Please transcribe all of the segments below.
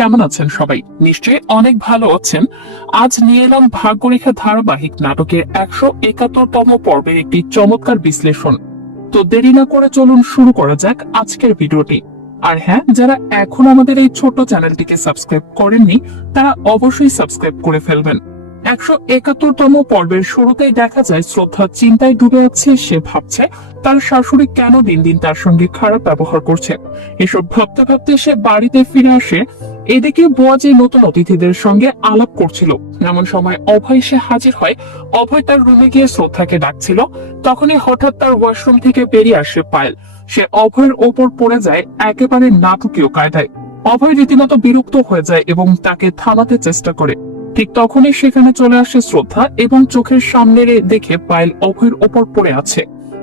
কেমন আছেন সবাই? নিশ্চয়ই অনেক ভালো আছেন। আজ নিয়ে এলাম ভাগ্যরেখা ধারাবাহিক নাটকের একশো একাত্তরতম পর্বের একটি চমৎকার বিশ্লেষণ। তো দেরি না করে চলুন শুরু করা যাক আজকের ভিডিওটি। আর হ্যাঁ যারা এখন আমাদের এই ছোট চ্যানেলটিকে সাবস্ক্রাইব করেননি, তারা অবশ্যই সাবস্ক্রাইব করে ফেলবেন। একশো একাত্তরতম পর্বের শুরুতেই দেখা যায়, শ্রদ্ধা চিন্তায় ডুবে আছে, সে ভাবছে, তার শাশুড়ি কেন দিন দিন তার সঙ্গে খারাপ ব্যবহার করছে? এসব ভাবতে ভাবতে সে বাড়িতে ফিরে আসে এদিকে বোয়াজি নতুন অতিথিদের সঙ্গে আলাপ করছিল, এমন সময় অভয় সে হাজির হয়। অভয় তার রুমে গিয়ে শ্রদ্ধাকে ডাকছিল। তখনই হঠাৎ তার ওয়াশরুম থেকে বেরিয়ে আসে পায়েল। সে অভয়ের ওপর পড়ে যায়, একেবারে নাটকীয় কায়দায়। অভয় রীতিমতো বিরক্ত হয়ে যায় এবং তাকে থামাতে চেষ্টা করে। ঠিক তখনই সেখানে চলে আসে শ্রদ্ধা এবং চোখের সামনে দেখে পায়েল অভয়ের ওপর পড়ে আছে।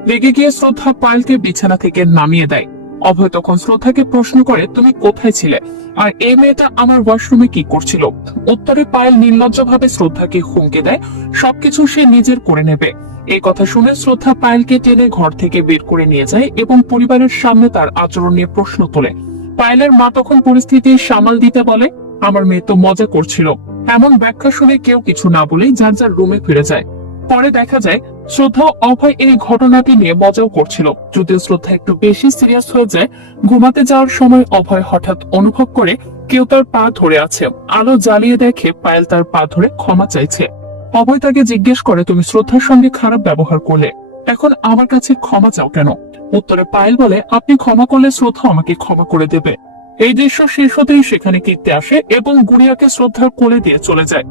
রেগে গিয়ে শ্রদ্ধা পায়েলকে বিছানা থেকে নামিয়ে দেয়। অভয় তখন শ্রদ্ধাকে প্রশ্ন করে, তুমি কোথায় ছিলে? আর এই মেয়েটা আমার ওয়াশরুমে কি করছিল? উত্তরে পায়েল নির্লজ্জভাবে শ্রদ্ধাকে হুমকে দেয়, সবকিছু সে নিজের করে নেবে। এই কথা শুনে শ্রদ্ধা পায়েলকে টেনে ঘর থেকে বের করে নিয়ে যায় এবং পরিবারের সামনে তার আচরণ নিয়ে প্রশ্ন তোলে। পায়েলের মা তখন পরিস্থিতি সামাল দিতে বলে, আমার মেয়ে তো মজা করছিল। এমন ব্যাখ্যা শুনে কেউ কিছু না বলেই যার যার রুমে ফিরে যায়। পরে দেখা যায় শ্রদ্ধা অভয় এই ঘটনাটি নিয়ে মজাও করছিল। যদিও শ্রদ্ধা একটু বেশি সিরিয়াস হয়ে যায়, ঘুমাতে যাওয়ার সময় অভয় হঠাৎ অনুভব করে কেউ তার পা ধরে আছে। আলো জ্বালিয়ে দেখে পায়েল তার পা ধরে ক্ষমা চাইছে। অভয় তাকে জিজ্ঞেস করে, তুমি শ্রদ্ধার সঙ্গে খারাপ ব্যবহার করলে, এখন আমার কাছে ক্ষমা চাও কেন? উত্তরে পায়েল বলে, আপনি ক্ষমা করলে শ্রদ্ধা আমাকে ক্ষমা করে দেবে। এই দৃশ্য শেষ হতেই সেখানে কীর্তি আসে এবং গুড়িয়াকে শ্রদ্ধার কোলে দিয়ে চলে যায়।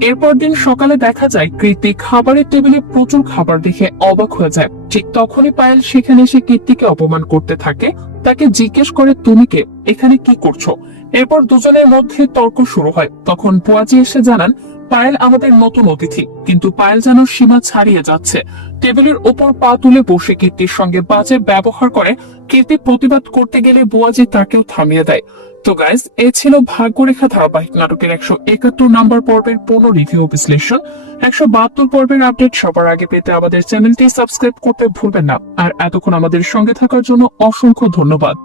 এরপর দিন সকালে দেখা যায় কীর্তি খাবারের টেবিলে প্রচুর খাবার দেখে অবাক হয়ে যায়। ঠিক তখনই পায়েল সেখানে এসে কীর্তিকে অপমান করতে থাকে। তাকে জিজ্ঞেস করে, তুমি কে? এখানে কি করছ? এরপর দুজনের মধ্যে তর্ক শুরু হয়। তখন পোয়াজি এসে জানান পায়েল আমাদের নতুন অতিথি, কিন্তু পায়েল যেন সীমা ছাড়িয়ে যাচ্ছে। টেবিলের ওপর পা তুলে বসে কীর্তির সঙ্গে বাজে ব্যবহার করে কীর্তি প্রতিবাদ করতে গেলে বুয়াজি তাকেও থামিয়ে দেয়। তো গাইজ এ ছিল ভাগ্যরেখা ধারাবাহিক নাটকের একশো একাত্তর নাম্বার পর্বের পূর্ণ রিভিউ বিশ্লেষণ। একশো বাহাত্তর পর্বের আপডেট সবার আগে পেতে আমাদের চ্যানেলটি সাবস্ক্রাইব করতে ভুলবেন না। আর এতক্ষণ আমাদের সঙ্গে থাকার জন্য অসংখ্য ধন্যবাদ।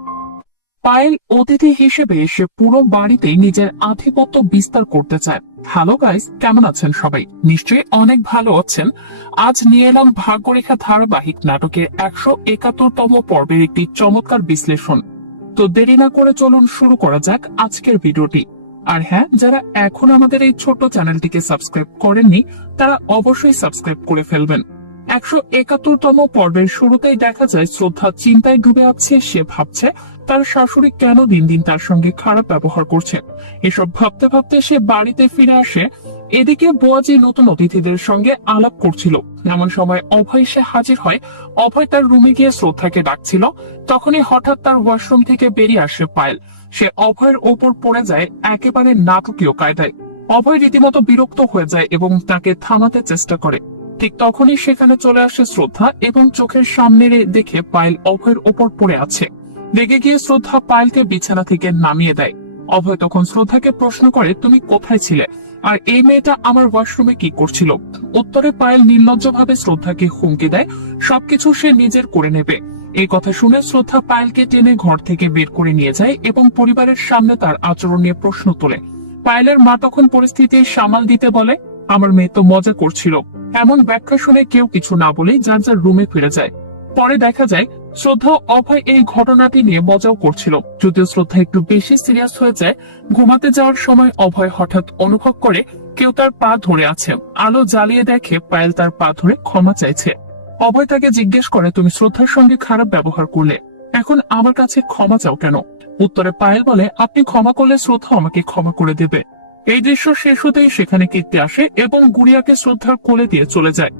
পায়েল অতিথি হিসেবে এসে পুরো বাড়িতেই নিজের আধিপত্য বিস্তার করতে চায়। হ্যালো গাইস কেমন আছেন সবাই? নিশ্চয়ই অনেক ভালো আছেন। আজ নিয়ে এলাম ভাগ্যরেখা ধারাবাহিক নাটকের একশো একাত্তরতম পর্বের একটি চমৎকার বিশ্লেষণ। তো দেরি না করে চলুন শুরু করা যাক আজকের ভিডিওটি। আর হ্যাঁ যারা এখন আমাদের এই ছোট্ট চ্যানেলটিকে সাবস্ক্রাইব করেননি, তারা অবশ্যই সাবস্ক্রাইব করে ফেলবেন। একশো একাত্তরতম পর্বের শুরুতেই দেখা যায় শ্রদ্ধা চিন্তায় ডুবে আছে, সে ভাবছে তার শাশুড়ি কেন দিন দিন তার সঙ্গে খারাপ ব্যবহার করছে এসব ভাবতে ভাবতে সে বাড়িতে ফিরে আসে, এদিকে বোয়াজি নতুন অতিথিদের সঙ্গে আলাপ করছিল। এমন সময় অভয় সে হাজির হয়, অভয় তার রুমে গিয়ে শ্রদ্ধাকে ডাকছিল। তখনই হঠাৎ তার ওয়াশরুম থেকে বেরিয়ে আসে পায়েল। সে অভয়ের ওপর পড়ে যায় একেবারে নাটকীয় কায়দায়। অভয় রীতিমতো বিরক্ত হয়ে যায় এবং তাকে থামাতে চেষ্টা করে। ঠিক তখনই সেখানে চলে আসে শ্রদ্ধা এবং চোখের সামনে দেখে পায়েল অভয়ের ওপর পড়ে আছে। রেগে গিয়ে শ্রদ্ধা পায়েলকে বিছানা থেকে নামিয়ে দেয়। অভয় তখন শ্রদ্ধাকে প্রশ্ন করে, তুমি কোথায় ছিলে? আর এই মেয়েটা আমার ওয়াশরুমে কি করছিল? উত্তরে পায়েল নির্লজ্জভাবে শ্রদ্ধাকে হুমকি দেয়, সবকিছু সে নিজের করে নেবে। এই কথা শুনে শ্রদ্ধা পায়েলকে টেনে ঘর থেকে বের করে নিয়ে যায় এবং পরিবারের সামনে তার আচরণ নিয়ে প্রশ্ন তোলে। পায়েলের মা তখন পরিস্থিতি সামাল দিতে বলে, আমার মেয়ে তো মজা করছিল। এমন ব্যাখ্যা শুনে কেউ কিছু না বলেই যার যার রুমে ফিরে যায়। পরে দেখা যায়, শ্রদ্ধা অভয় এই ঘটনাটি নিয়ে মজাও করছিল। যদিও শ্রদ্ধা একটু বেশি সিরিয়াস হয়ে যায়, ঘুমাতে যাওয়ার সময় অভয় হঠাৎ অনুভব করে কেউ তার পা ধরে আছে। আলো জ্বালিয়ে দেখে পায়েল তার পা ধরে ক্ষমা চাইছে। অভয় তাকে জিজ্ঞেস করে, তুমি শ্রদ্ধার সঙ্গে খারাপ ব্যবহার করলে, এখন আমার কাছে ক্ষমা চাও কেন? উত্তরে পায়েল বলে, আপনি ক্ষমা করলে শ্রদ্ধা আমাকে ক্ষমা করে দেবে। এই দৃশ্য শেষ হতেই সেখানে কীর্তি আসে এবং গুড়িয়াকে শ্রদ্ধার কোলে দিয়ে চলে যায়।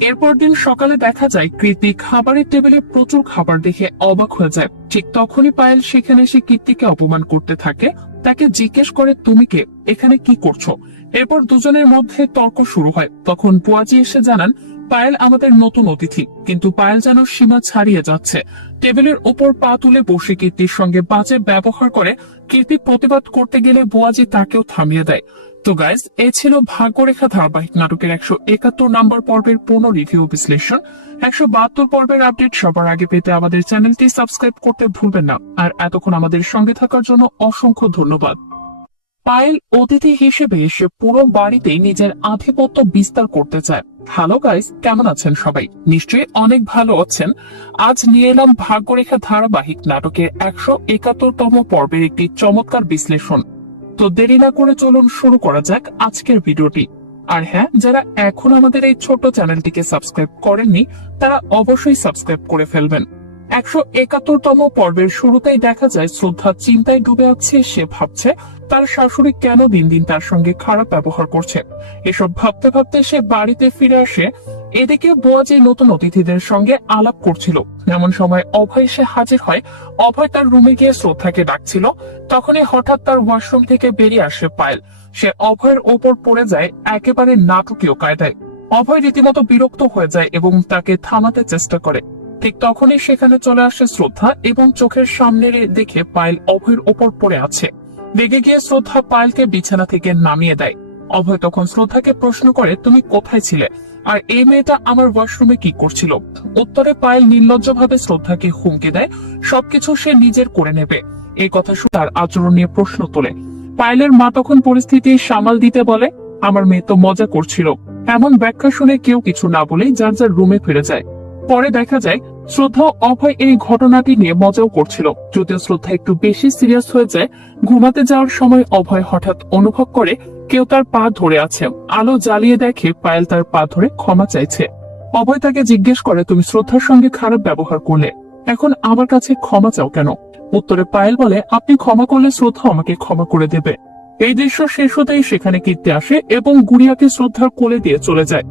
এরপর দিন সকালে দেখা যায়, কীর্তি খাবারের টেবিলে প্রচুর খাবার দেখে অবাক হয়ে যায়। ঠিক তখনই পায়েল সেখানে এসে কীর্তিকে অপমান করতে থাকে। তাকে জিজ্ঞেস করে, তুমি কে? এখানে কি করছ? এরপর দুজনের মধ্যে তর্ক শুরু হয়। তখন পোয়াজি এসে জানান পায়েল আমাদের নতুন অতিথি, কিন্তু পায়েল যেন সীমা ছাড়িয়ে যাচ্ছে। টেবিলের ওপর পা তুলে বসে কীর্তির সঙ্গে বাজে ব্যবহার করে কীর্তি প্রতিবাদ করতে গেলে বুয়াজি তাকেও থামিয়ে দেয়। তো গাইজ এ ছিল ভাগ্যরেখা ধারাবাহিক নাটকের একশো একাত্তর নম্বর পর্বের পূর্ণ রিভিউ বিশ্লেষণ। একশো বাহাত্তর পর্বের আপডেট সবার আগে পেতে আমাদের চ্যানেলটি সাবস্ক্রাইব করতে ভুলবেন না। আর এতক্ষণ আমাদের সঙ্গে থাকার জন্য অসংখ্য ধন্যবাদ। পায়েল অতিথি হিসেবে এসে পুরো বাড়িতেই নিজের আধিপত্য বিস্তার করতে চায়। হ্যালো গাইস কেমন আছেন সবাই? নিশ্চয়ই অনেক ভালো আছেন। আজ নিয়ে এলাম ভাগ্যরেখা ধারাবাহিক নাটকের একশো একাত্তরতম পর্বের একটি চমৎকার বিশ্লেষণ। তো দেরি না করে চলুন শুরু করা যাক আজকের ভিডিওটি। আর হ্যাঁ যারা এখন আমাদের এই ছোট্ট চ্যানেলটিকে সাবস্ক্রাইব করেননি, তারা অবশ্যই সাবস্ক্রাইব করে ফেলবেন। একশো একাত্তরতম পর্বের শুরুতেই দেখা যায় শ্রদ্ধা চিন্তায় ডুবে আছে, সে ভাবছে, তার শাশুড়ি কেন দিন দিন তার সঙ্গে খারাপ ব্যবহার করছে এসব ভাবতে ভাবতে সে বাড়িতে ফিরে আসে, এদিকে বোয়াজি নতুন অতিথিদের সঙ্গে আলাপ করছিল। এমন সময় অভয় সে হাজির হয়। অভয় তার রুমে গিয়ে শ্রদ্ধাকে ডাকছিল। তখনই হঠাৎ তার ওয়াশরুম থেকে বেরিয়ে আসে পায়েল। সে অভয়ের ওপর পড়ে যায়, একেবারে নাটকীয় কায়দায়। অভয় রীতিমতো বিরক্ত হয়ে যায় এবং তাকে থামাতে চেষ্টা করে। ঠিক তখনই সেখানে চলে আসে শ্রদ্ধা এবং চোখের সামনে দেখে পায়েল অভয়ের ওপর পড়ে আছে। রেগে গিয়ে শ্রদ্ধা পায়েলকে বিছানা থেকে নামিয়ে দেয়। অভয় তখন শ্রদ্ধাকে প্রশ্ন করে, তুমি কোথায় ছিলে? আর এই মেয়েটা আমার ওয়াশরুমে কি করছিল? উত্তরে পায়েল নির্লজ্জভাবে শ্রদ্ধাকে হুমকি দেয়, সবকিছু সে নিজের করে নেবে। এই কথা শুনে তার আচরণ নিয়ে প্রশ্ন তোলে। পায়েলের মা তখন পরিস্থিতি সামাল দিতে বলে, আমার মেয়ে তো মজা করছিল। এমন ব্যাখ্যা শুনে কেউ কিছু না বলেই যার যার রুমে ফিরে যায়। পরে দেখা যায়, শ্রদ্ধা অভয় এই ঘটনাটি নিয়ে মজাও করছিল। যদিও শ্রদ্ধা একটু বেশি সিরিয়াস হয়ে যায়, ঘুমাতে যাওয়ার সময় অভয় হঠাৎ অনুভব করে কেউ তার পা ধরে আছে। আলো জ্বালিয়ে দেখে পায়েল তার পা ধরে ক্ষমা চাইছে। অভয় তাকে জিজ্ঞেস করে, তুমি শ্রদ্ধার সঙ্গে খারাপ ব্যবহার করলে, এখন আমার কাছে ক্ষমা চাও কেন? উত্তরে পায়েল বলে, আপনি ক্ষমা করলে শ্রদ্ধা আমাকে ক্ষমা করে দেবে। এই দৃশ্য শেষ হতেই সেখানে কীর্তি আসে এবং গুড়িয়াকে শ্রদ্ধার কোলে দিয়ে চলে যায়।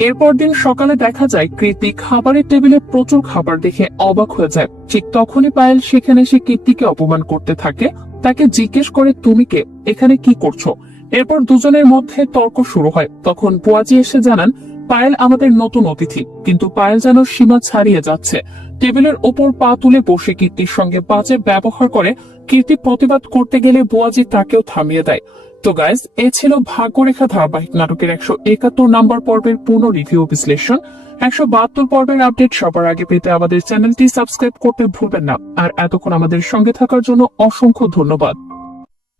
এরপর দিন সকালে দেখা যায় কীর্তি খাবারের টেবিলে প্রচুর খাবার দেখে অবাক হয়ে যায়। ঠিক তখনই পায়েল সেখানে এসে কীর্তিকে অপমান করতে থাকে। তাকে জিজ্ঞেস করে, তুমি কে? এখানে কি করছ? এরপর দুজনের মধ্যে তর্ক শুরু হয়। তখন বুয়াজি এসে জানান, পায়েল আমাদের নতুন অতিথি। কিন্তু পায়েল যেন সীমা ছাড়িয়ে যাচ্ছে। টেবিলের ওপর পা তুলে বসে কীর্তির সঙ্গে বাজে ব্যবহার করে কীর্তি প্রতিবাদ করতে গেলে বোয়াজি তাকেও থামিয়ে দেয়। তো গাইজ এ ছিল ভাগ্যরেখা ধারাবাহিক নাটকের একশো একাত্তর নাম্বার পর্বের পূর্ণ রিভিউ বিশ্লেষণ। একশো বাহাত্তর পর্বের আপডেট সবার আগে পেতে আমাদের চ্যানেলটি সাবস্ক্রাইব করতে ভুলবেন না। আর এতক্ষণ আমাদের সঙ্গে থাকার জন্য অসংখ্য ধন্যবাদ।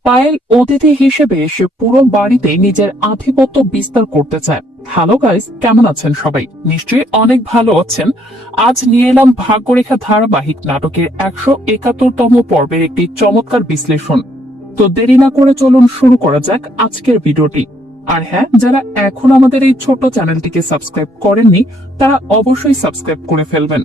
পায়েল অতিথি হিসেবে এসে পুরো বাড়িতে নিজের আধিপত্য বিস্তার করতে চায়। হ্যালো গাইস কেমন আছেন সবাই? নিশ্চয়ই অনেক ভালো আছেন। আজ নিয়ে এলাম ভাগ্যরেখা ধারাবাহিক নাটকের একশো একাত্তরতম পর্বের একটি চমৎকার বিশ্লেষণ। তো দেরি না করে চলুন শুরু করা যাক আজকের ভিডিওটি। আর হ্যাঁ যারা এখন আমাদের এই ছোট চ্যানেলটিকে সাবস্ক্রাইব করেননি, তারা অবশ্যই সাবস্ক্রাইব করে ফেলবেন।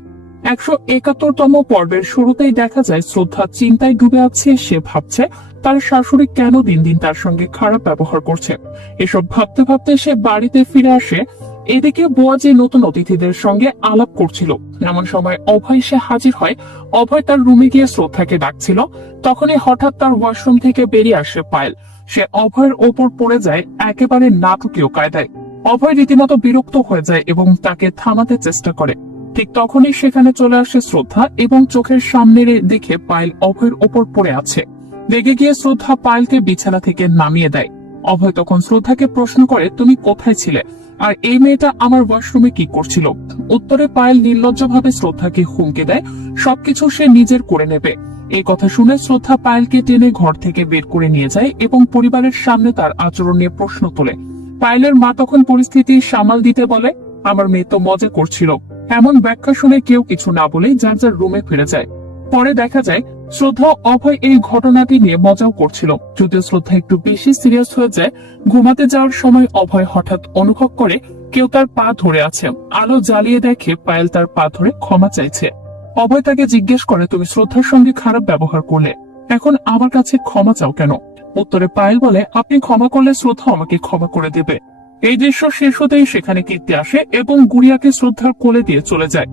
একশো একাত্তরতম পর্বের শুরুতেই দেখা যায়, শ্রদ্ধা চিন্তায় ডুবে আছে, সে ভাবছে তার শাশুড়ি কেন দিন দিন তার সঙ্গে খারাপ ব্যবহার করছে। এসব ভাবতে ভাবতে সে বাড়িতে ফিরে আসে এদিকে বোয়াজি নতুন অতিথিদের সঙ্গে আলাপ করছিল, এমন সময় অভয় সে হাজির হয়। অভয় তার রুমে গিয়ে শ্রদ্ধাকে ডাকছিল। তখনই হঠাৎ তার ওয়াশরুম থেকে বেরিয়ে আসে পায়েল। সে অভয়ের ওপর পড়ে যায়, একেবারে নাটকীয় কায়দায়। অভয় রীতিমতো বিরক্ত হয়ে যায় এবং তাকে থামাতে চেষ্টা করে। ঠিক তখনই সেখানে চলে আসে শ্রদ্ধা এবং চোখের সামনে দেখে পায়েল অভয়ের ওপর পড়ে আছে। রেগে গিয়ে শ্রদ্ধা পায়েলকে বিছানা থেকে নামিয়ে দেয়। অভয় তখন শ্রদ্ধাকে প্রশ্ন করে, তুমি কোথায় ছিলে? আর এই মেয়েটা আমার ওয়াশরুমে কি করছিল? উত্তরে পায়েল নির্লজ্জভাবে শ্রদ্ধাকে হুমকে দেয়, সবকিছু সে নিজের করে নেবে। এই কথা শুনে শ্রদ্ধা পায়েলকে টেনে ঘর থেকে বের করে নিয়ে যায় এবং পরিবারের সামনে তার আচরণ নিয়ে প্রশ্ন তোলে। পায়েলের মা তখন পরিস্থিতি সামাল দিতে বলে, আমার মেয়ে তো মজা করছিল। এমন ব্যাখ্যা শুনে কেউ কিছু না বলেই যার যার রুমে ফিরে যায়। পরে দেখা যায় শ্রদ্ধা অভয় এই ঘটনাটি নিয়ে মজাও করছিল। যদিও শ্রদ্ধা একটু বেশি সিরিয়াস হয়ে যায়, ঘুমাতে যাওয়ার সময় অভয় হঠাৎ অনুভব করে কেউ তার পা ধরে আছে। আলো জ্বালিয়ে দেখে পায়েল তার পা ধরে ক্ষমা চাইছে। অভয় তাকে জিজ্ঞেস করে, তুমি শ্রদ্ধার সঙ্গে খারাপ ব্যবহার করলে? এখন আমার কাছে ক্ষমা চাও কেন? উত্তরে পায়েল বলে, আপনি ক্ষমা করলে শ্রদ্ধা আমাকে ক্ষমা করে দেবে। এই দৃশ্য শেষ হতেই সেখানে কীর্তি আসে এবং গুড়িয়াকে শ্রদ্ধার কোলে দিয়ে চলে যায়।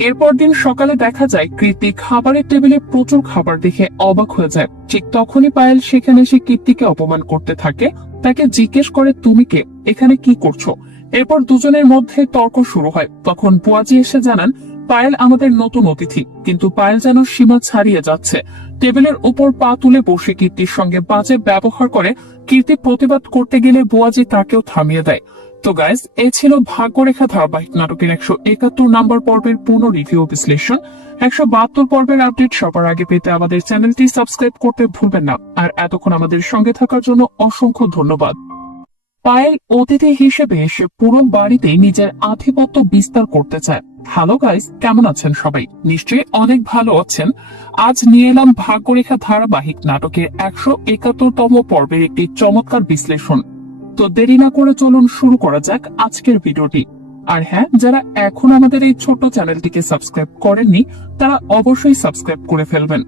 এরপর দিন সকালে দেখা যায় কীর্তি খাবারের টেবিলে প্রচুর খাবার দেখে অবাক হয়ে যায়। ঠিক তখনই পায়েল সেখানে এসে কীর্তিকে অপমান করতে থাকে। তাকে জিজ্ঞেস করে, তুমি কে? এখানে কি করছ? এরপর দুজনের মধ্যে তর্ক শুরু হয়। তখন বুয়াজি এসে জানান, পায়েল আমাদের নতুন অতিথি। কিন্তু পায়েল যেন সীমা ছাড়িয়ে যাচ্ছে। টেবিলের উপর পা তুলে বসে কীর্তির সঙ্গে বাজে ব্যবহার করে কীর্তি প্রতিবাদ করতে গেলে বুয়াজি তাকেও থামিয়ে দেয়। তো গাইস এই ছিল ভাগ্যরেখা ধারাবাহিক নাটকের একশো একাত্তর নাম্বার পর্বের পূর্ণ রিভিউ বিশ্লেষণ। একশো বাহাত্তর পর্বের আপডেট সবার আগে পেতে আমাদের চ্যানেলটি সাবস্ক্রাইব করতে ভুলবেন না। আর এতক্ষণ আমাদের সঙ্গে থাকার জন্য অসংখ্য ধন্যবাদ। পায়েল অতিথি হিসেবে এসে পুরো বাড়িতে নিজের আধিপত্য বিস্তার করতে চায়। হ্যালো গাইস কেমন আছেন সবাই? নিশ্চয়ই অনেক ভালো আছেন। আজ নিয়ে এলাম ভাগ্যরেখা ধারাবাহিক নাটকের একশো একাত্তরতম পর্বের একটি চমৎকার বিশ্লেষণ। তো দেরি না করে চলুন শুরু করা যাক আজকের ভিডিওটি। আর হ্যাঁ যারা এখন আমাদের এই ছোট্ট চ্যানেলটিকে সাবস্ক্রাইব করেননি, তারা অবশ্যই সাবস্ক্রাইব করে ফেলবেন।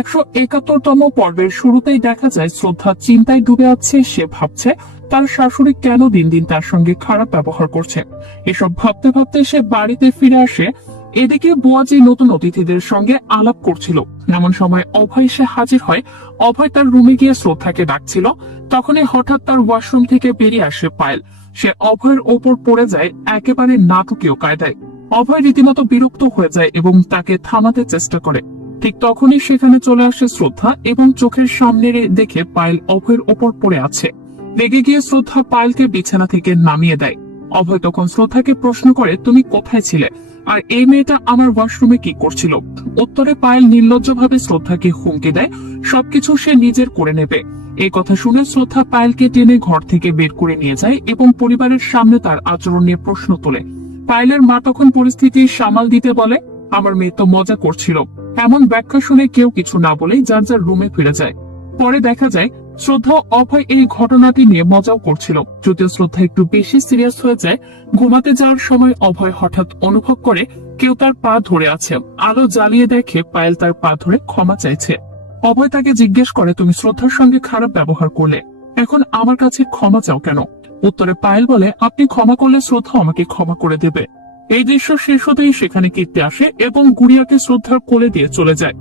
একশো একাত্তরতম পর্বের শুরুতেই দেখা যায়, শ্রদ্ধা চিন্তায় ডুবে আছে, সে ভাবছে, তার শাশুড়ি কেন দিন দিন তার সঙ্গে খারাপ ব্যবহার করছে? এসব ভাবতে ভাবতে সে বাড়িতে ফিরে আসে এদিকে বুয়াজি নতুন অতিথিদের সঙ্গে আলাপ করছিল। এমন সময় অভয় সে হাজির হয়। অভয় তার রুমে গিয়ে শ্রদ্ধাকে ডাকছিল। তখনই হঠাৎ তার ওয়াশরুম থেকে বেরিয়ে আসে পায়েল। সে অভয়ের ওপর পড়ে যায়, একেবারে নাটকীয় কায়দায়। অভয় রীতিমতো বিরক্ত হয়ে যায় এবং তাকে থামাতে চেষ্টা করে। ঠিক তখনই সেখানে চলে আসে শ্রদ্ধা এবং চোখের সামনে দেখে পায়েল অভয়ের ওপর পড়ে আছে। রেগে গিয়ে শ্রদ্ধা পায়েলকে বিছানা থেকে নামিয়ে দেয়। অভয় তখন শ্রদ্ধাকে প্রশ্ন করে, তুমি কোথায় ছিলে? আর এই মেয়েটা আমার ওয়াশরুমে কি করছিল? উত্তরে পায়েল নির্লজ্জভাবে শ্রদ্ধাকে হুমকি দেয়, সবকিছু সে নিজের করে নেবে। এই কথা শুনে শ্রদ্ধা পায়েলকে টেনে ঘর থেকে বের করে নিয়ে যায় এবং পরিবারের সামনে তার আচরণ নিয়ে প্রশ্ন তোলে। পায়েলের মা তখন পরিস্থিতি সামাল দিতে বলে, আমার মেয়ে তো মজা করছিল। এমন ব্যাখ্যা শুনে কেউ কিছু না বলেই যার যার রুমে ফিরে যায়। পরে দেখা যায় শ্রদ্ধা অভয় এই ঘটনাটি নিয়ে মজাও করছিল। যদিও শ্রদ্ধা একটু বেশি সিরিয়াস হয়ে যায়, ঘুমাতে যাওয়ার সময় অভয় হঠাৎ অনুভব করে কেউ তার পা ধরে আছে। আলো জ্বালিয়ে দেখে পায়েল তার পা ধরে ক্ষমা চাইছে। অভয় তাকে জিজ্ঞেস করে, তুমি শ্রদ্ধার সঙ্গে খারাপ ব্যবহার করলে? এখন আমার কাছে ক্ষমা চাও কেন? উত্তরে পায়েল বলে, আপনি ক্ষমা করলে শ্রদ্ধা আমাকে ক্ষমা করে দেবে। এই দৃশ্য শেষ হতেই সেখানে কীর্তি আসে এবং গুড়িয়াকে শ্রদ্ধার কোলে দিয়ে চলে যায়।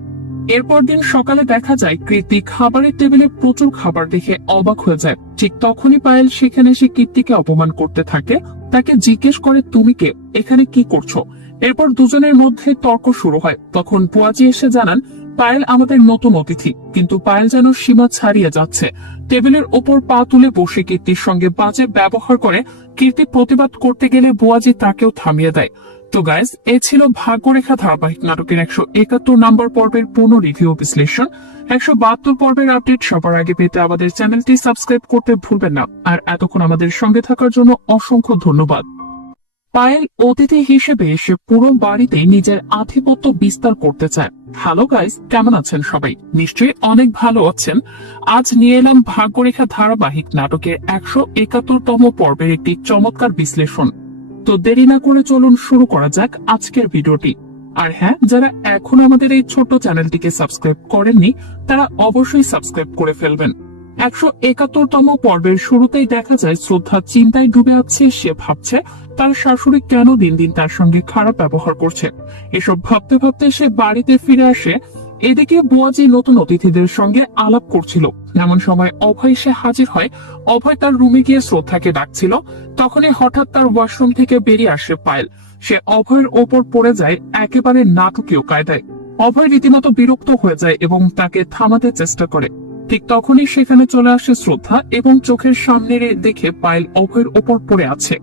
এরপর দিন সকালে দেখা যায় কীর্তি খাবারের টেবিলে প্রচুর খাবার দেখে অবাক হয়ে যায়। ঠিক তখনই পায়েল সেখানে এসে কীর্তিকে অপমান করতে থাকে। তাকে জিজ্ঞেস করে, তুমি কে? এখানে কি করছ? এরপর দুজনের মধ্যে তর্ক শুরু হয়। তখন বুয়াজি এসে জানান, পায়েল আমাদের নতুন অতিথি। কিন্তু পায়েল যেন সীমা ছাড়িয়ে যাচ্ছে। টেবিলের ওপর পা তুলে বসে কীর্তির সঙ্গে বাজে ব্যবহার করে কীর্তি প্রতিবাদ করতে গেলে বুয়াজি তাকেও থামিয়ে দেয়। তো গাইস এ ছিল ভাগ্যরেখা ধারাবাহিক নাটকের একশো একাত্তর নম্বর পর্বের পূর্ণ রিভিউ বিশ্লেষণ। একশো বাহাত্তর পর্বের আপডেট সবার আগে পেতে আমাদের চ্যানেলটি সাবস্ক্রাইব করতে ভুলবেন না। আর এতক্ষণ আমাদের সঙ্গে থাকার জন্য অসংখ্য ধন্যবাদ। পায়েল অতিথি হিসেবে এসে পুরো বাড়িতে নিজের আধিপত্য বিস্তার করতে চায়। হ্যালো গাইস কেমন আছেন সবাই? নিশ্চয়ই অনেক ভালো আছেন। আজ নিয়ে এলাম ভাগ্যরেখা ধারাবাহিক নাটকের একশো একাত্তরতম পর্বের একটি চমৎকার বিশ্লেষণ। তো দেরি না করে চলুন শুরু করা যাক আজকের ভিডিওটি। আর হ্যাঁ যারা এখন আমাদের এই ছোট্ট চ্যানেলটিকে সাবস্ক্রাইব করেননি, তারা অবশ্যই সাবস্ক্রাইব করে ফেলবেন। একশো একাত্তরতম পর্বের শুরুতেই দেখা যায়, শ্রদ্ধা চিন্তায় ডুবে আছে, সে ভাবছে, তার শাশুড়ি কেন দিন দিন তার সঙ্গে খারাপ ব্যবহার করছে? এসব ভাবতে ভাবতে সে বাড়িতে ফিরে আসে এদিকে বুয়াজি নতুন অতিথিদের সঙ্গে আলাপ করছিল। এমন সময় অভয় সে হাজির হয়। অভয় তার রুমে গিয়ে শ্রদ্ধাকে ডাকছিল। তখনই হঠাৎ তার ওয়াশরুম থেকে বেরিয়ে আসে পায়েল। সে অভয়ের ওপর পড়ে যায়, একেবারে নাটকীয় কায়দায়। অভয় রীতিমতো বিরক্ত হয়ে যায় এবং তাকে থামাতে চেষ্টা করে। ঠিক তখনই সেখানে চলে আসে শ্রদ্ধা এবং চোখের সামনে দেখে পায়েল অভয়ের ওপর পড়ে আছে।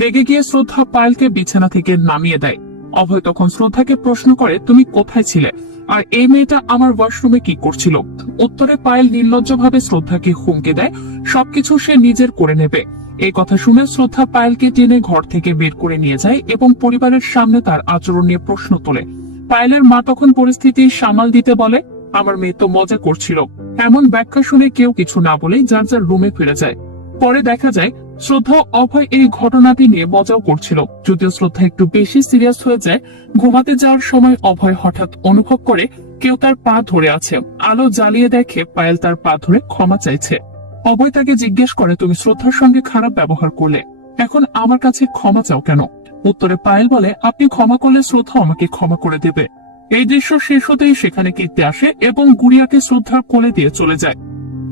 রেগে গিয়ে শ্রদ্ধা পায়েলকে বিছানা থেকে নামিয়ে দেয়। অভয় তখন শ্রদ্ধাকে প্রশ্ন করে, তুমি কোথায় ছিলে? আর এই মেয়েটা আমার ওয়াশরুমে কি করছিল? উত্তরে পায়েল নির্লজ্জভাবে শ্রদ্ধাকে হুমকি দেয়, সবকিছু সে নিজের করে নেবে। এই কথা শুনে শ্রদ্ধা পায়েলকে টেনে ঘর থেকে বের করে নিয়ে যায় এবং পরিবারের সামনে তার আচরণ নিয়ে প্রশ্ন তোলে। পায়েলের মা তখন পরিস্থিতি সামাল দিতে বলে, আমার মেয়ে তো মজা করছিল। এমন ব্যাখ্যা শুনে কেউ কিছু না বলেই যার যার রুমে ফিরে যায়। পরে দেখা যায় শ্রদ্ধা অভয় এই ঘটনাটি নিয়ে মজাও করছিল। যদিও শ্রদ্ধা একটু বেশি সিরিয়াস হয়ে যায়, ঘুমাতে যাওয়ার সময় অভয় হঠাৎ অনুভব করে কেউ তার পা ধরে আছে। আলো জ্বালিয়ে দেখে পায়েল তার পা ধরে ক্ষমা চাইছে। অভয় তাকে জিজ্ঞেস করে, তুমি শ্রদ্ধার সঙ্গে খারাপ ব্যবহার করলে, এখন আমার কাছে ক্ষমা চাও কেন? উত্তরে পায়েল বলে, আপনি ক্ষমা করলে শ্রদ্ধা আমাকে ক্ষমা করে দেবে। এই দৃশ্য শেষ হতেই সেখানে কীর্তি আসে এবং গুড়িয়াকে শ্রদ্ধার কোলে দিয়ে চলে যায়।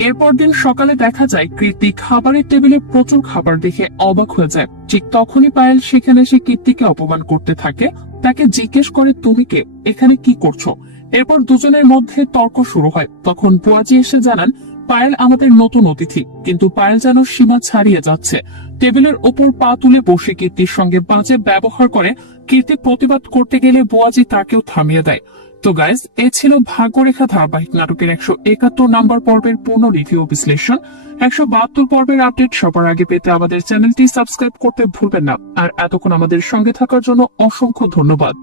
এরপর দিন সকালে দেখা যায় কীর্তি খাবারের টেবিলে প্রচুর খাবার দেখে অবাক হয়ে যায়। ঠিক তখনই পায়েল সেখানে এসে কীর্তিকে অপমান করতে থাকে। তাকে জিজ্ঞেস করে, তুমি কে? এখানে কি করছ? এরপর দুজনের মধ্যে তর্ক শুরু হয়। তখন বুয়াজি এসে জানান, পায়েল আমাদের নতুন অতিথি, কিন্তু পায়েল যেন সীমা ছাড়িয়ে যাচ্ছে। টেবিলের ওপর পা তুলে বসে কীর্তির সঙ্গে বাজে ব্যবহার করে কীর্তি প্রতিবাদ করতে গেলে বোয়াজি তাকেও থামিয়ে দেয়। তো গাইজ এ ছিল ভাগ্যরেখা ধারাবাহিক নাটকের একশো একাত্তর নাম্বার পর্বের পূর্ণ রিভিউ বিশ্লেষণ। একশো বাহাত্তর পর্বের আপডেট সবার আগে পেতে আমাদের চ্যানেলটি সাবস্ক্রাইব করতে ভুলবেন না। আর এতক্ষণ আমাদের সঙ্গে থাকার জন্য অসংখ্য ধন্যবাদ।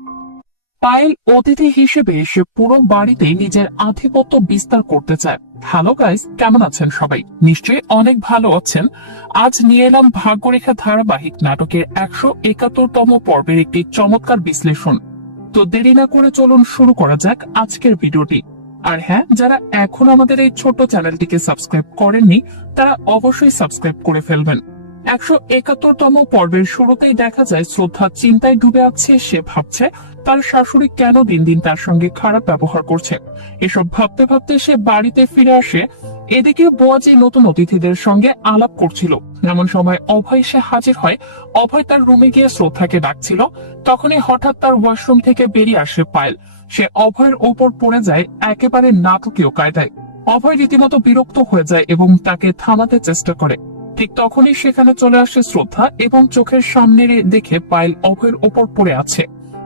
পায়েল অতিথি হিসেবে এসে পুরো বাড়িতে নিজের আধিপত্য বিস্তার করতে চায়। হ্যালো গাইস কেমন আছেন সবাই? নিশ্চয়ই অনেক ভালো আছেন। আজ নিয়ে এলাম ভাগ্যরেখা ধারাবাহিক নাটকের একশো একাত্তরতম পর্বের একটি চমৎকার বিশ্লেষণ। তো দেরি না করে চলুন শুরু করা যাক আজকের ভিডিওটি। আর হ্যাঁ যারা এখন আমাদের এই ছোট্ট চ্যানেলটিকে সাবস্ক্রাইব করেননি, তারা অবশ্যই সাবস্ক্রাইব করে ফেলবেন। একশো একাত্তরতম পর্বের শুরুতেই দেখা যায়, শ্রদ্ধা চিন্তায় ডুবে আছে, সে ভাবছে, তার শাশুড়ি কেন দিন দিন তার সঙ্গে খারাপ ব্যবহার করছে? এসব ভাবতে ভাবতে সে বাড়িতে ফিরে আসে এদিকে বোয়াজি নতুন অতিথিদের সঙ্গে আলাপ করছিল। এমন সময় অভয় সে হাজির হয়। অভয় তার রুমে গিয়ে শ্রদ্ধাকে ডাকছিল। তখনই হঠাৎ তার ওয়াশরুম থেকে বেরিয়ে আসে পায়েল। সে অভয়ের ওপর পড়ে যায়, একেবারে নাটকীয় কায়দায়। অভয় রীতিমতো বিরক্ত হয়ে যায় এবং তাকে থামাতে চেষ্টা করে। ঠিক তখনই সেখানে চলে আসে শ্রদ্ধা এবং চোখের সামনে দেখে পায়েল অভয়ের ওপর পড়ে আছে।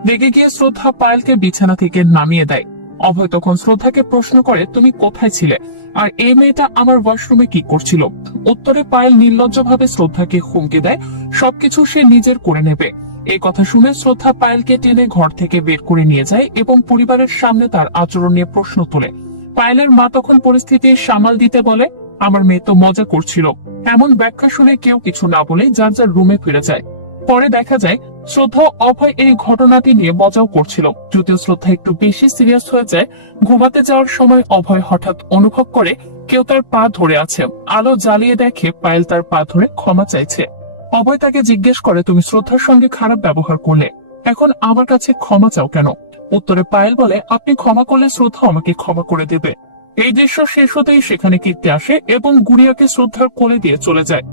রেগে গিয়ে শ্রদ্ধা পায়েলকে বিছানা থেকে নামিয়ে দেয়। অভয় তখন শ্রদ্ধাকে প্রশ্ন করে তুমি কোথায় ছিলে? আর এই মেয়েটা আমার ওয়াশরুমে কি করছিল? উত্তরে পায়েল নির্লজ্জভাবে শ্রদ্ধাকে হুমকি দেয়, সবকিছু সে নিজের করে নেবে। এই কথা শুনে শ্রদ্ধা পায়েলকে টেনে ঘর থেকে বের করে নিয়ে যায় এবং পরিবারের সামনে তার আচরণ নিয়ে প্রশ্ন তোলে। পায়েলের মা তখন পরিস্থিতি সামাল দিতে বলে, আমার মেয়ে তো মজা করছিল। এমন ব্যাখ্যা শুনে কেউ কিছু না বলে যার যার রুমে ফিরে যায়। পরে দেখা যায় শ্রদ্ধা অভয় এই ঘটনাটি নিয়ে মজাও করছিল। যদিও শ্রদ্ধা একটু বেশি সিরিয়াস হয়ে যায়, ঘুমাতে যাওয়ার সময় অভয় হঠাৎ অনুভব করে কেউ তার পা ধরে আছে, আলো জ্বালিয়ে দেখে পায়েল তার পা ধরে ক্ষমা চাইছে। অভয় তাকে জিজ্ঞেস করে, তুমি শ্রদ্ধার সঙ্গে খারাপ ব্যবহার করলে, এখন আমার কাছে ক্ষমা চাও কেন? উত্তরে পায়েল বলে, আপনি ক্ষমা করলে শ্রদ্ধা আমাকে ক্ষমা করে দেবে। এই দৃশ্য শেষ হতেই সেখানে কীর্তি আসে এবং গুড়িয়াকে শ্রদ্ধার কোলে দিয়ে চলে যায়।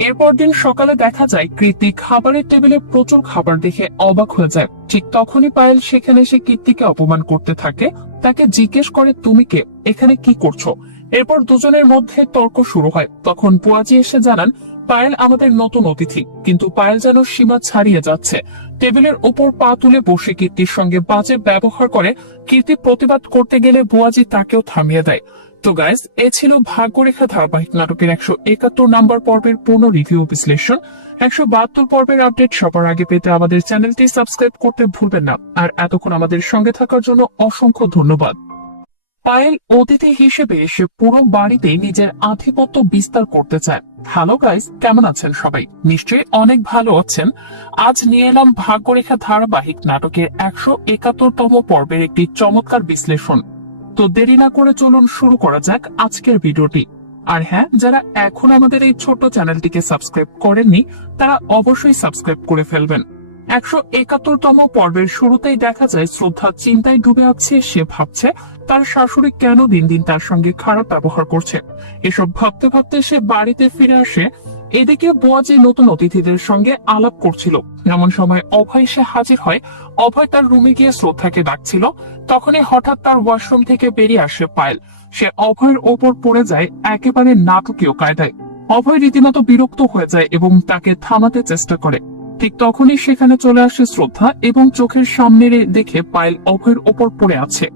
এরপর দিন সকালে দেখা যায় কৃতি খাবারের টেবিলে প্রচুর খাবার দেখে অবাক হয়ে যায়। ঠিক তখনই পায়েল সেখানে এসে কীর্তিকে অপমান করতে থাকে। তাকে জিজ্ঞেস করে, তুমি কে? এখানে কি করছ? এরপর দুজনের মধ্যে তর্ক শুরু হয়। তখন পোয়াজি এসে জানান পায়েল আমাদের নতুন অতিথি, কিন্তু পায়েল যেন সীমা ছাড়িয়ে যাচ্ছে। টেবিলের ওপর পা তুলে বসে কীর্তির সঙ্গে বাজে ব্যবহার করে কীর্তি প্রতিবাদ করতে গেলে বুয়াজি তাকেও থামিয়ে দেয়। তো গাইস এ ছিল ভাগ্যরেখা ধারাবাহিক নাটকের একশো একাত্তর নাম্বার পর্বের পূর্ণ রিভিউ বিশ্লেষণ। একশো বাহাত্তর পর্বের আপডেট সবার আগে পেতে আমাদের চ্যানেলটি সাবস্ক্রাইব করতে ভুলবেন না। আর এতক্ষণ আমাদের সঙ্গে থাকার জন্য অসংখ্য ধন্যবাদ। পায়েল অতিথি হিসেবে এসে পুরো বাড়িতে নিজের আধিপত্য বিস্তার করতে চায়। হ্যালো গাইস কেমন আছেন সবাই? নিশ্চয়ই অনেক ভালো আছেন। আজ নিয়ে এলাম ভাগ্যরেখা ধারাবাহিক নাটকের একশো একাত্তরতম পর্বের একটি চমৎকার বিশ্লেষণ। তো দেরি না করে চলুন শুরু করা যাক আজকের ভিডিওটি। আর হ্যাঁ যারা এখন আমাদের এই ছোট্ট চ্যানেলটিকে সাবস্ক্রাইব করেননি, তারা অবশ্যই সাবস্ক্রাইব করে ফেলবেন। একশো একাত্তরতম পর্বের শুরুতেই দেখা যায় শ্রদ্ধা চিন্তায় ডুবে আছে, সে ভাবছে তার শাশুড়ি কেন দিন দিন তার সঙ্গে খারাপ ব্যবহার করছে? এসব ভাবতে ভাবতে সে বাড়িতে ফিরে আসে, এদিকে বোয়াজি নতুন অতিথিদের সঙ্গে আলাপ করছিল। এমন সময় অভয় সে হাজির হয়। অভয় তার রুমে গিয়ে শ্রদ্ধাকে ডাকছিল। তখনই হঠাৎ তার ওয়াশরুম থেকে বেরিয়ে আসে পায়েল। সে অভয়ের ওপর পড়ে যায়, একেবারে নাটকীয় কায়দায়। অভয় রীতিমতো বিরক্ত হয়ে যায় এবং তাকে থামাতে চেষ্টা করে। ঠিক তখনই সেখানে চলে আসে শ্রদ্ধা এবং চোখের সামনে দেখে পায়েল অভয়ের ওপর পড়ে আছে।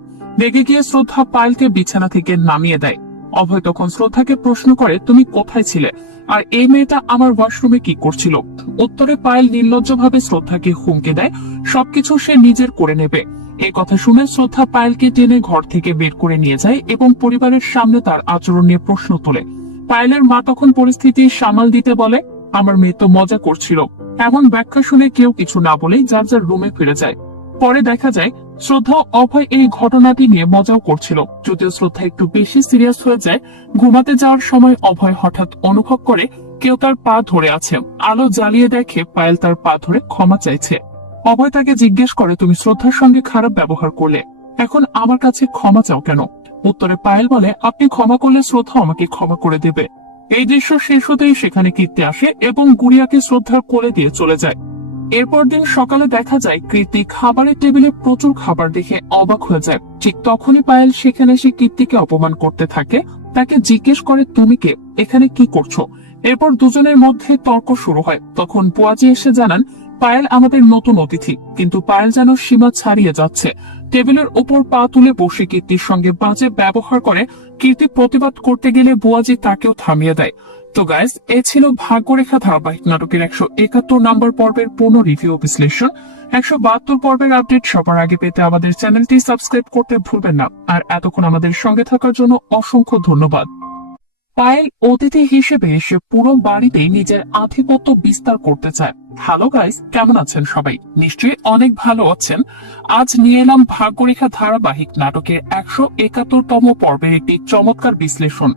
রেগে গিয়ে শ্রদ্ধা পায়েলকে বিছানা থেকে নামিয়ে দেয়। অভয় তখন শ্রদ্ধাকে প্রশ্ন করে, তুমি কোথায় ছিলে? আর এই মেয়েটা আমার ওয়াশরুমে কি করছিল? উত্তরে পায়েল নির্লজ্জভাবে শ্রদ্ধাকে হুমকে দেয়, সবকিছু সে নিজের করে নেবে। এই কথা শুনে শ্রদ্ধা পায়েলকে টেনে ঘর থেকে বের করে নিয়ে যায় এবং পরিবারের সামনে তার আচরণ নিয়ে প্রশ্ন তোলে। পায়েলের মা তখন পরিস্থিতি সামাল দিতে বলে, আমার মেয়ে তো মজা করছিল। এমন ব্যাখ্যা শুনে কেউ কিছু না বলেই যার যার রুমে ফিরে যায়। পরে দেখা যায়, শ্রদ্ধা অভয় এই ঘটনাটি নিয়ে মজাও করছিল। যদিও শ্রদ্ধা একটু বেশি সিরিয়াস হয়ে যায়, ঘুমাতে যাওয়ার সময় অভয় হঠাৎ অনুভব করে কেউ তার পা ধরে আছে। আলো জ্বালিয়ে দেখে পায়েল তার পা ধরে ক্ষমা চাইছে। অভয় তাকে জিজ্ঞেস করে, তুমি শ্রদ্ধার সঙ্গে খারাপ ব্যবহার করলে? এখন আমার কাছে ক্ষমা চাও কেন? উত্তরে পায়েল বলে, আপনি ক্ষমা করলে শ্রদ্ধা আমাকে ক্ষমা করে দেবে। এই দৃশ্য শেষ হতেই সেখানে কীর্তি আসে এবং গুড়িয়াকে শ্রদ্ধার কোলে দিয়ে চলে যায়। এরপর দিন সকালে দেখা যায় কীর্তি খাবারের টেবিলে প্রচুর খাবার দেখে অবাক হয়ে যায়। ঠিক তখনই পায়েল সেখানে সে কীর্তিকে অপমান করতে থাকে। তাকে জিজ্ঞেস করে, তুমি কে? এখানে কি করছ? এরপর দুজনের মধ্যে তর্ক শুরু হয়। তখন পোয়াজি এসে জানান পায়েল আমাদের নতুন অতিথি, কিন্তু পায়েল যেন সীমা ছাড়িয়ে যাচ্ছে। টেবিলের উপর পা তুলে বসে কীর্তির সঙ্গে বাজে ব্যবহার করে, কীর্তি প্রতিবাদ করতে গেলে বুয়াজি তাকেও থামিয়ে দেয়। তো গাইজ এ ছিল ভাগ্যরেখা ধারাবাহিক নাটকের একশো একাত্তর নম্বর পর্বের পূর্ণ রিভিউ বিশ্লেষণ। একশো বাহাত্তর পর্বের আপডেট সবার আগে পেতে আমাদের চ্যানেলটি সাবস্ক্রাইব করতে ভুলবেন না। আর এতক্ষণ আমাদের সঙ্গে থাকার জন্য অসংখ্য ধন্যবাদ। পায়েল অতিথি হিসেবে এসে পুরো বাড়িতেই নিজের আধিপত্য বিস্তার করতে চায়। হ্যালো গাইস কেমন আছেন সবাই? নিশ্চয়ই অনেক ভালো আছেন। আজ নিয়ে এলাম ভাগ্যরেখা ধারাবাহিক নাটকের একশো একাত্তরতম পর্বের একটি চমৎকার বিশ্লেষণ।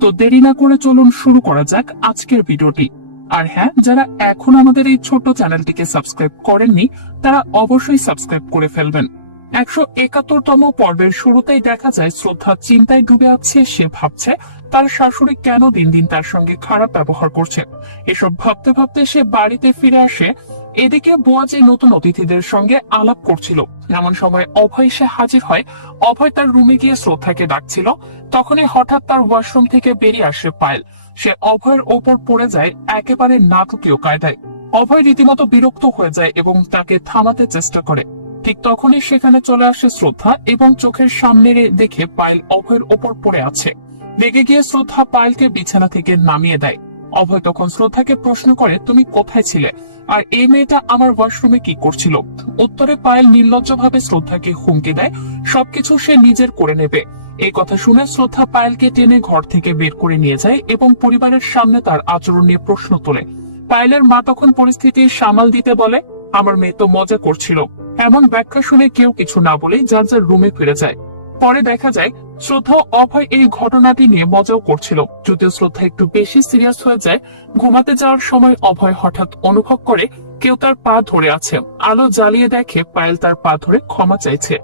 তো দেরি না করে চলুন শুরু করা যাক আজকের ভিডিওটি। আর হ্যাঁ যারা এখন আমাদের এই ছোট চ্যানেলটিকে সাবস্ক্রাইব করেননি, তারা অবশ্যই সাবস্ক্রাইব করে ফেলবেন। একশো একাত্তরতম পর্বের শুরুতেই দেখা যায় শ্রদ্ধা চিন্তায় ডুবে আছে, সে ভাবছে তার শাশুড়ি কেন দিন দিন তার সঙ্গে খারাপ ব্যবহার করছে। এসব ভাবতে ভাবতে সে বাড়িতে ফিরে আসে, এদিকে বোয়াজে নতুন অতিথিদের সঙ্গে আলাপ করছিল। এমন সময় অভয় সে হাজির হয়। অভয় তার রুমে গিয়ে শ্রদ্ধাকে ডাকছিল। তখনই হঠাৎ তার ওয়াশরুম থেকে বেরিয়ে আসে পায়েল। সে অভয়ের ওপর পড়ে যায়, একেবারে নাটকীয় কায়দায়। অভয় রীতিমতো বিরক্ত হয়ে যায় এবং তাকে থামাতে চেষ্টা করে। ঠিক তখনই সেখানে চলে আসে শ্রদ্ধা এবং চোখের সামনে দেখে পায়েল অভয়ের ওপর পড়ে আছে। রেগে গিয়ে শ্রদ্ধা পায়েলকে বিছানা থেকে নামিয়ে দেয়। অভয় তখন শ্রদ্ধাকে প্রশ্ন করে, তুমি কোথায় ছিলে? আর এই মেয়েটা আমার ওয়াশরুমে কি করছিল? উত্তরে পায়েল নির্লজ্জভাবে শ্রদ্ধাকে হুমকি দেয়, সবকিছু সে নিজের করে নেবে। এই কথা শুনে শ্রদ্ধা পায়েলকে টেনে ঘর থেকে বের করে নিয়ে যায় এবং পরিবারের সামনে তার আচরণ নিয়ে প্রশ্ন তোলে। পায়েলের মা তখন পরিস্থিতি সামাল দিতে বলে, আমার মেয়ে তো মজা করছিল। এমন ব্যাখ্যা শুনে কেউ কিছু না বলেই যার যার রুমে ফিরে যায়। পরে দেখা যায়, শ্রদ্ধা অভয় এই ঘটনাটি নিয়ে মজাও করছিল। যদিও শ্রদ্ধা একটু বেশি সিরিয়াস হয়ে যায়, ঘুমাতে যাওয়ার সময় অভয় হঠাৎ অনুভব করে কেউ তার পা ধরে আছে। আলো জ্বালিয়ে দেখে পায়েল তার পা ধরে ক্ষমা চাইছে।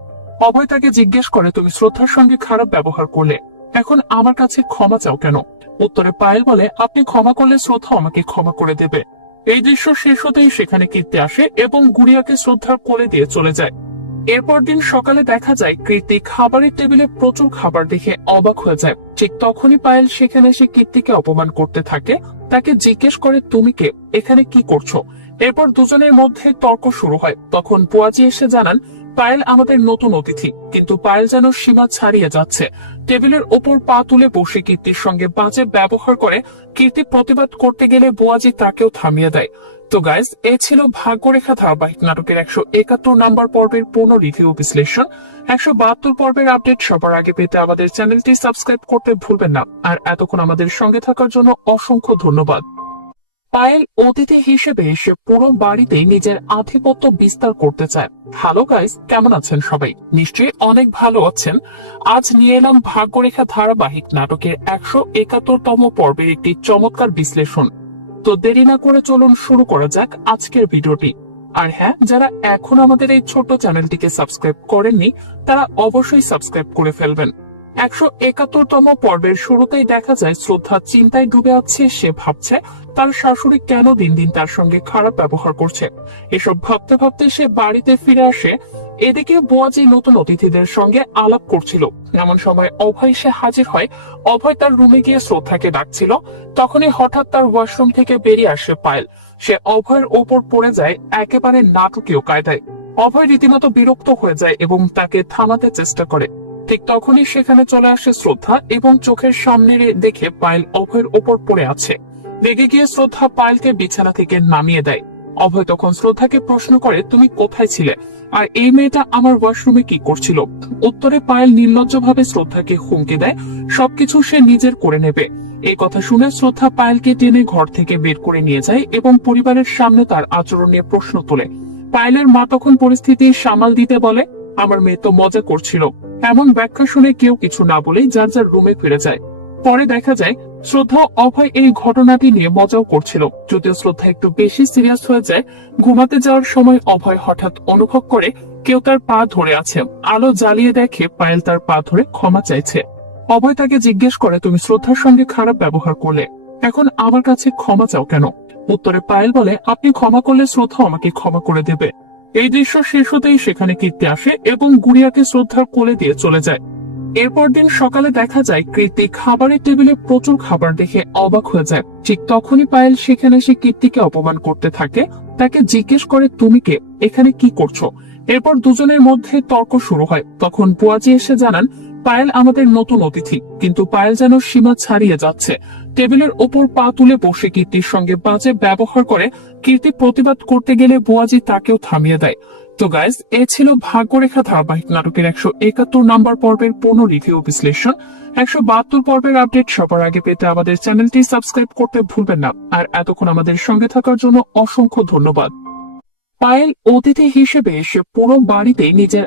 অভয় তাকে জিজ্ঞেস করে, তুমি শ্রদ্ধার সঙ্গে খারাপ ব্যবহার করলে? এখন আমার কাছে ক্ষমা চাও কেন? উত্তরে পায়েল বলে, আপনি ক্ষমা করলে শ্রদ্ধা আমাকে ক্ষমা করে দেবে। এই দৃশ্য শেষ হতেই সেখানে কীর্তি আসে এবং গুড়িয়াকে শ্রদ্ধার কোলে দিয়ে চলে যায়। এরপর দিন সকালে দেখা যায়, কীর্তি খাবারের টেবিলে প্রচুর খাবার দেখে অবাক হয়ে যায়। ঠিক তখনই পায়েল সেখানে এসে কীর্তিকে অপমান করতে থাকে। তাকে জিজ্ঞেস করে, তুমি কে? এখানে কি করছ? এরপর দুজনের মধ্যে তর্ক শুরু হয়। তখন পোয়াজি এসে জানান পায়েল আমাদের নতুন অতিথি, কিন্তু পায়েল যেন সীমা ছাড়িয়ে যাচ্ছে। টেবিলের ওপর পা তুলে বসে কীর্তির সঙ্গে বাজে ব্যবহার করে কীর্তি প্রতিবাদ করতে গেলে বোয়াজি তাকেও থামিয়ে দেয়। তো গাইজ এ ছিল ভাগ্যরেখা ধারাবাহিক নাটকের একশো একাত্তর নাম্বার পর্বের পূর্ণ রিভিউ বিশ্লেষণ। একশো বাহাত্তর পর্বের আপডেট সবার আগে পেতে আমাদের চ্যানেলটি সাবস্ক্রাইব করতে ভুলবেন না। আর এতক্ষণ আমাদের সঙ্গে থাকার জন্য অসংখ্য ধন্যবাদ। পায়েল অতিথি হিসেবে এসে পুরো বাড়িতে নিজের আধিপত্য বিস্তার করতে চায়। হ্যালো গাইস, কেমন আছেন সবাই? নিশ্চয়ই অনেক ভালো আছেন। আজ নিয়ে এলাম ভাগ্যরেখা ধারাবাহিক নাটকের একশো একাত্তরতম পর্বের একটি চমৎকার বিশ্লেষণ। তো দেরি না করে চলুন শুরু করা যাক আজকের ভিডিওটি। আর হ্যাঁ যারা এখন আমাদের এই ছোট্ট চ্যানেলটিকে সাবস্ক্রাইব করেননি, তারা অবশ্যই সাবস্ক্রাইব করে ফেলবেন। একশো একাত্তরতম পর্বের শুরুতেই দেখা যায় শ্রদ্ধা চিন্তায় ডুবে আছে, সে ভাবছে তার শাশুড়ি কেন দিন দিন তার সঙ্গে খারাপ ব্যবহার করছে। এসব ভাবতে ভাবতে সে বাড়িতে ফিরে আসে, এদিকে বোয়াজি নতুন অতিথিদের সঙ্গে আলাপ করছিল। এমন সময় অভয় সে হাজির হয়, অভয় তার রুমে গিয়ে শ্রদ্ধাকে ডাকছিল। তখনই হঠাৎ তার ওয়াশরুম থেকে বেরিয়ে আসে পায়েল। সে অভয়ের ওপর পড়ে যায়, একেবারে নাটকীয় কায়দায়। অভয় রীতিমতো বিরক্ত হয়ে যায় এবং তাকে থামাতে চেষ্টা করে। ঠিক তখনই সেখানে চলে আসে শ্রদ্ধা এবং চোখের সামনে দেখে পায়েল অভয়ের ওপর পড়ে আছে। রেগে গিয়ে শ্রদ্ধা পায়েলকে বিছানা থেকে নামিয়ে দেয়। অভয় তখন শ্রদ্ধাকে প্রশ্ন করে, তুমি কোথায় ছিলে? আর এই মেয়েটা আমার ওয়াশরুমে কি করছিল? উত্তরে পায়েল নির্লজ্জভাবে শ্রদ্ধাকে হুমকি দেয়, সবকিছু সে নিজের করে নেবে। এই কথা শুনে শ্রদ্ধা পায়েলকে টেনে ঘর থেকে বের করে নিয়ে যায় এবং পরিবারের সামনে তার আচরণ নিয়ে প্রশ্ন তোলে। পায়েলের মা তখন পরিস্থিতি সামাল দিতে বলে আমার মেয়ে তো মজা করছিল। এমন ব্যাখ্যা শুনে কেউ কিছু না বলেই যার যার রুমে ফিরে যায়। পরে দেখা যায়, শ্রদ্ধা অভয় এই ঘটনাটি নিয়ে মজাও করছিল। যদিও শ্রদ্ধা একটু বেশি সিরিয়াস হয়ে যায়, ঘুমাতে যাওয়ার সময় অভয় হঠাৎ অনুভব করে কেউ তার পা ধরে আছে। আলো জ্বালিয়ে দেখে পায়েল তার পা ধরে ক্ষমা চাইছে। অভয় তাকে জিজ্ঞেস করে, তুমি শ্রদ্ধার সঙ্গে খারাপ ব্যবহার করলে? এখন আমার কাছে ক্ষমা চাও কেন? উত্তরে পায়েল বলে, আপনি ক্ষমা করলে শ্রদ্ধা আমাকে ক্ষমা করে দেবে। এই দৃশ্য শেষ হতেই সেখানে কীর্তি আসে এবং গুড়িয়াকে শ্রদ্ধার কোলে দিয়ে চলে যায়। এরপর দিন সকালে দেখা যায়, কীর্তি খাবারের টেবিলে প্রচুর খাবার দেখে অবাক হয়ে যায়। ঠিক তখনই পায়েল সেখানে সে কীর্তিকে অপমান করতে থাকে। তাকে জিজ্ঞেস করে, তুমি কে? এখানে কি করছ? এরপর দুজনের মধ্যে তর্ক শুরু হয়। তখন বুয়াজি এসে জানান, পায়েল আমাদের নতুন অতিথি, কিন্তু পায়েল যেন সীমা ছাড়িয়ে যাচ্ছে। টেবিলের ওপর পা তুলে বসে কীর্তির সঙ্গে বাজে ব্যবহার করে কীর্তি প্রতিবাদ করতে গেলে বুয়াজি তাকেও থামিয়ে দেয়। তো গাইজ এ ছিল ভাগ্যরেখা ধারাবাহিক নাটকের একশো একাত্তর নাম্বার পর্বের পূর্ণ রিভিউ বিশ্লেষণ। একশো বাহাত্তর পর্বের আপডেট সবার আগে পেতে আমাদের চ্যানেলটি সাবস্ক্রাইব করতে ভুলবেন না। আর এতক্ষণ আমাদের সঙ্গে থাকার জন্য অসংখ্য ধন্যবাদ। পায়েল অতিথি হিসেবে সে পুরো বাড়িতে নিজের